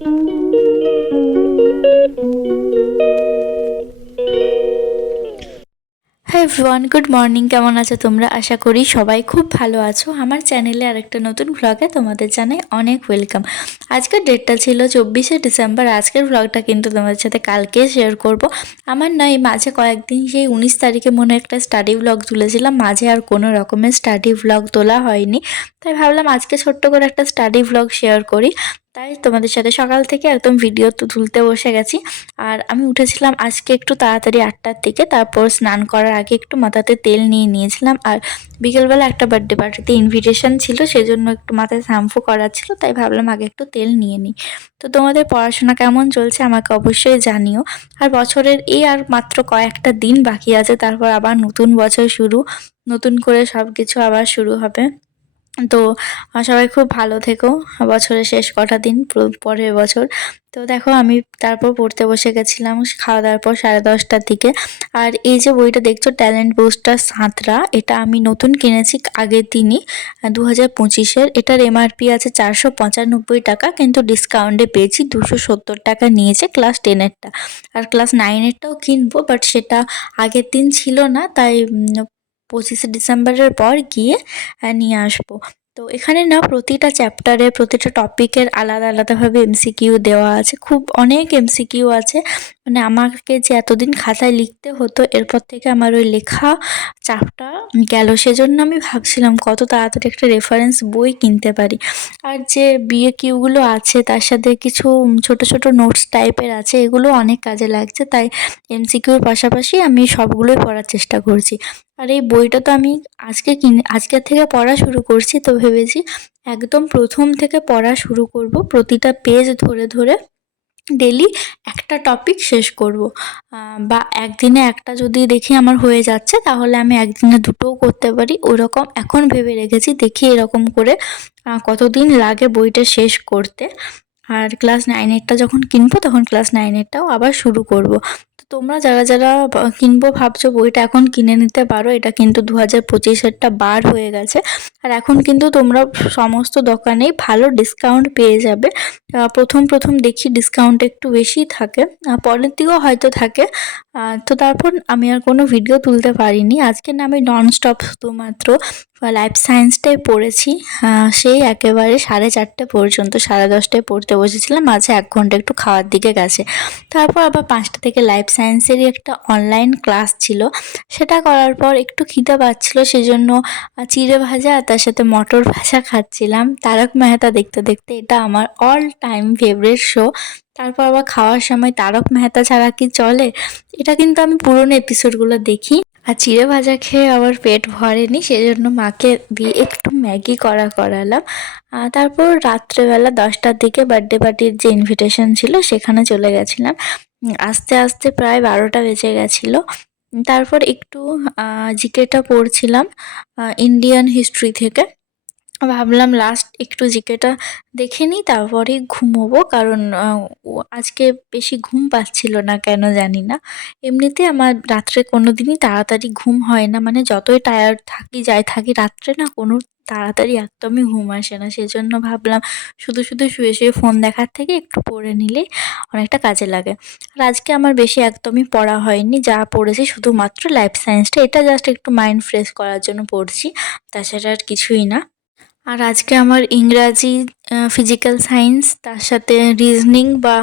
Hi everyone, good morning. কেমন আছো তোমরা? আশা করি সবাই খুব ভালো আছো। আমার চ্যানেলে আরেকটা নতুন ভ্লগে তোমাদের জানাই অনেক ওয়েলকাম। আজকের ডেটটা ছিল 24শে ডিসেম্বর। আজকের ভ্লগটা কিন্তু তোমাদের সাথে কালকে শেয়ার করব। আমার না এই মাঝে কয়েকদিন সেই 19 তারিখে মনে একটা স্টাডি ভ্লগ তুলেছিলাম, মাঝে আর কোনো রকমের স্টাডি ভ্লগ তোলা হয়নি। তাই ভাবলাম আজকে ছোট্ট করে একটা স্টাডি ভ্লগ শেয়ার করি। তাই তোমাদের সাথে সকাল থেকে একদম ভিডিও তুলতে বসে গেছি। আর আমি উঠেছিলাম আজকে একটু তাড়াতাড়ি 8টার দিকে। তারপর স্নান করার আগে একটু মাথাতে তেল নিয়ে নিয়েছিলাম। আর বিকেলবেলা একটা বার্থডে পার্টিতে ইনভিটেশন ছিল, সেজন্য একটু মাথায় শ্যাম্পু করার ছিল, তাই ভাবলাম আগে একটু তেল নিয়ে নিই। তো তোমাদের পড়াশোনা কেমন চলছে আমাকে অবশ্যই জানিও। আর বছরের এই আর মাত্র কয়েকটা দিন বাকি আছে, তারপর আবার নতুন বছর শুরু, নতুন করে সব কিছু আবার শুরু হবে। তো সবাই খুব ভালো থেকো বছরের শেষ কটা দিন পরের বছর। তো দেখো আমি তারপর পড়তে বসে গেছিলাম খাওয়া দাওয়ার পর 10:30টার দিকে। আর এই যে বইটা দেখছো, ট্যালেন্ট বুস্টার সাঁতরা, এটা আমি নতুন কিনেছি আগের দিনই, 2025-এর। এটার এমআরপি আছে 495 টাকা, কিন্তু ডিসকাউন্টে পেয়েছি 270 টাকা নিয়েছে ক্লাস 10-এরটা। আর ক্লাস 9-এরটাও কিনবো, বাট সেটা আগের দিন ছিল না, তাই 25শে ডিসেম্বরের পর গিয়ে নিয়ে আসবো। তো এখানে না প্রতিটা চ্যাপ্টারে প্রতিটা টপিকের আলাদা আলাদাভাবে এমসিকিউ দেওয়া আছে, খুব অনেক এমসিকিউ আছে। মানে আমাকে যে এতদিন খাতায় লিখতে হতো, এরপর থেকে আমার ওই লেখা চাপটা গেল। সেজন্য আমি ভাবছিলাম কত তাড়াতাড়ি একটা রেফারেন্স বই কিনতে পারি। আর যে বিএ কিউগুলো আছে তার সাথে কিছু ছোট ছোট নোটস টাইপের আছে, এগুলো অনেক কাজে লাগছে। তাই এমসিকিউর পাশাপাশি আমি সবগুলোই পড়ার চেষ্টা করছি। আর এই বইটা তো আমি আজকের থেকে পড়া শুরু করছি, তো ভেবেছি একদম প্রথম থেকে পড়া শুরু করব, প্রতিটা পেজ ধরে ধরে ডেলি একটা টপিক শেষ করব। বা একদিনে একটা যদি দেখি আমার হয়ে যাচ্ছে, তাহলে আমি একদিনে দুটোও করতে পারি, ওরকম এখন ভেবে রেখেছি। দেখি এরকম করে কতদিন লাগে বইটা শেষ করতে। আর ক্লাস 9-এরটা যখন কিনবো, তখন ক্লাস 9-এরটাও আবার শুরু করব। তো তোমরা যারা যারা কিনবো ভাবছো, বইটা এখন কিনে নিতে পারো। এটা কিন্তু 2025-এরটা বার হয়ে গেছে। আর এখন কিন্তু তোমরা সমস্ত দোকানেই ভালো ডিসকাউন্ট পেয়ে যাবে। প্রথম প্রথম দেখি ডিসকাউন্ট একটু বেশি থাকে, পরের দিকেও হয়তো থাকে। তো তারপর আমি আর কোনো ভিডিও তুলতে পারিনি। আজকে না আমি ননস্টপ শুধুমাত্র লাইফ সায়েন্সটাই পড়েছি, সেই একেবারে 4:30 পর্যন্ত। 10:30টায় পড়তে বসেছিলাম, মাঝে 1 ঘন্টা একটু খাওয়ার দিকে গেছে। তারপর আবার 5টা থেকে লাইফ সায়েন্সেরই একটা অনলাইন ক্লাস ছিল, সেটা করার পর একটু খিদে পাচ্ছিল, সেজন্য চিড়ে ভাজা আর তার সাথে মটর ভাজা খাচ্ছিলাম। তারক মেহতা দেখতে দেখতে, এটা আমার অল টাইম ফেভারিট শো। তারপর আবার খাওয়ার সময় তারক মেহতা ছাড়া কি চলে? এটা কিন্তু আমি পুরোনো এপিসোডগুলো দেখি। আর চিড়ে ভাজা খেয়ে আবার পেট ভরেনি, সেজন্য মাকে দিয়ে একটু ম্যাগি করালাম। তারপর রাত্রেবেলা 10টার দিকে বার্থডে পার্টির যে ইনভিটেশন ছিল সেখানে চলে গেছিলাম। আস্তে আস্তে প্রায় 12টা বেজে গেছিলো। তারপর একটু জিকেটা পড়ছিলাম ইন্ডিয়ান হিস্ট্রি থেকে। ভাবলাম লাস্ট একটু জিকেটা দেখে নিই, তারপরে ঘুমোবো, কারণ আজকে বেশি ঘুম পাচ্ছিল না, কেন জানি না। এমনিতে আমার রাত্রে কোনো দিনই তাড়াতাড়ি ঘুম হয় না, মানে যতই টায়ার্ড থাকি রাত্রে না কোনো তাড়াতাড়ি একদমই ঘুম আসে না। সেজন্য ভাবলাম শুধু শুধু শুয়ে শুয়ে ফোন দেখার থেকে একটু পড়ে নিলে অনেকটা কাজে লাগে। আর আজকে আমার বেশি একদমই পড়া হয়নি, যা পড়েছি শুধুমাত্র লাইফ সায়েন্সটা, এটা জাস্ট একটু মাইন্ড ফ্রেশ করার জন্য পড়ছি, তাছাড়া আর কিছুই না। আর আজকে আমার ইংরাজি, ফিজিক্যাল সায়েন্স, তার সাথে রিজনিং বা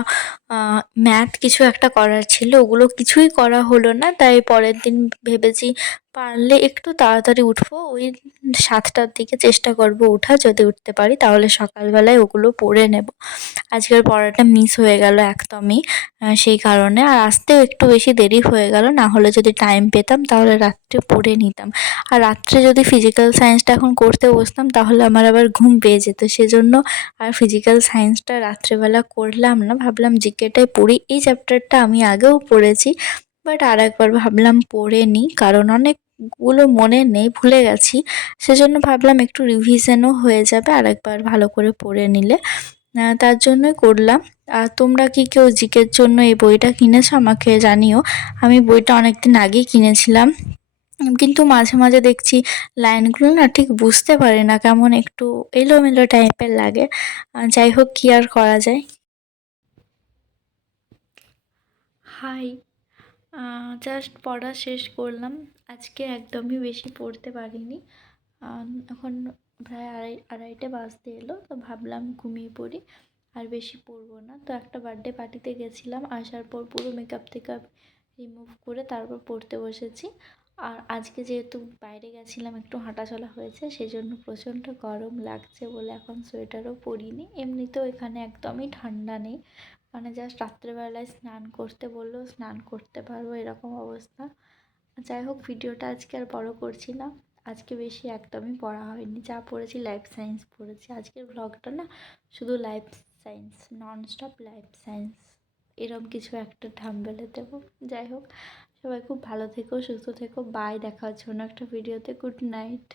ম্যাথ কিছু একটা করার ছিল, ওগুলো কিছুই করা হলো না। তাই পরের দিন ভেবেছি পারলে একটু তাড়াতাড়ি উঠবো, ওই 7টার দিকে চেষ্টা করব ওঠা, যদি উঠতে পারি তাহলে সকালবেলায় ওগুলো পড়ে নেব। আজকের পড়াটা মিস হয়ে গেল একদমই, সেই কারণে। আর আসতেও একটু বেশি দেরি হয়ে গেল, না হলে যদি টাইম পেতাম তাহলে রাত্রে পড়ে নিতাম। আর রাত্রে যদি ফিজিক্যাল সায়েন্সটা এখন করতে বসতাম, তাহলে আমার আবার ঘুম পেয়ে যেত, সেজন্য আর ফিজিক্যাল সায়েন্সটা রাত্রেবেলা করলাম না। ভাবলাম জিকেটাই পড়ি, এই চ্যাপ্টারটা আমি আগেও পড়েছি, বাট আর একবার ভাবলাম পড়ে নিই, কারণ অনেকগুলো মনে নেই, ভুলে গেছি। সেজন্য ভাবলাম একটু রিভিশনও হয়ে যাবে আর একবার ভালো করে পড়ে নিলে, তার জন্যই করলাম। আর তোমরা কি কেউ জিকের জন্য এই বইটা কিনেছো আমাকে জানিও। আমি বইটা অনেকদিন আগেই কিনেছিলাম, কিন্তু মাঝে মাঝে দেখছি লাইনগুলো না ঠিক বুঝতে পারি না, কেমন একটু এলোমেলো টাইপের লাগে। যাই হোক, কি আর করা যায়। হাই, জাস্ট পড়া শেষ করলাম। আজকে একদমই বেশি পড়তে পারিনি। এখন প্রায় আড়াইটে বাজতে এলো, তো ভাবলাম ঘুমিয়ে পড়ি, আর বেশি পড়বো না। তো একটা বার্থডে পার্টিতে গেছিলাম, আসার পর পুরো মেকআপ টেকআপ রিমুভ করে তারপর পড়তে বসেছি। আর আজকে যেহেতু বাইরে গেছিলাম, একটু হাঁটাচলা হয়েছে, সেই জন্য প্রচণ্ড গরম লাগছে বলে এখন সোয়েটারও পরিনি। এমনিতেও এখানে একদমই ঠান্ডা নেই, মানে জাস্ট রাত্রেবেলায় স্নান করতে বললেও স্নান করতে পারবো, এরকম অবস্থা। যাই হোক, ভিডিওটা আজকে আর বড় করছি না। আজকে বেশি একদমই পড়া হয়নি, যা পড়েছি লাইফ সায়েন্স পড়েছি। আজকের ব্লগটা না শুধু life science, nonstop life science, এরম কিছু একটা থাম্বনেলে দেবো। যাই হোক, সবাই খুব ভালো থেকো, সুস্থ থেকো। বাই, দেখা হচ্ছে অন্য একটা ভিডিওতে। Good night.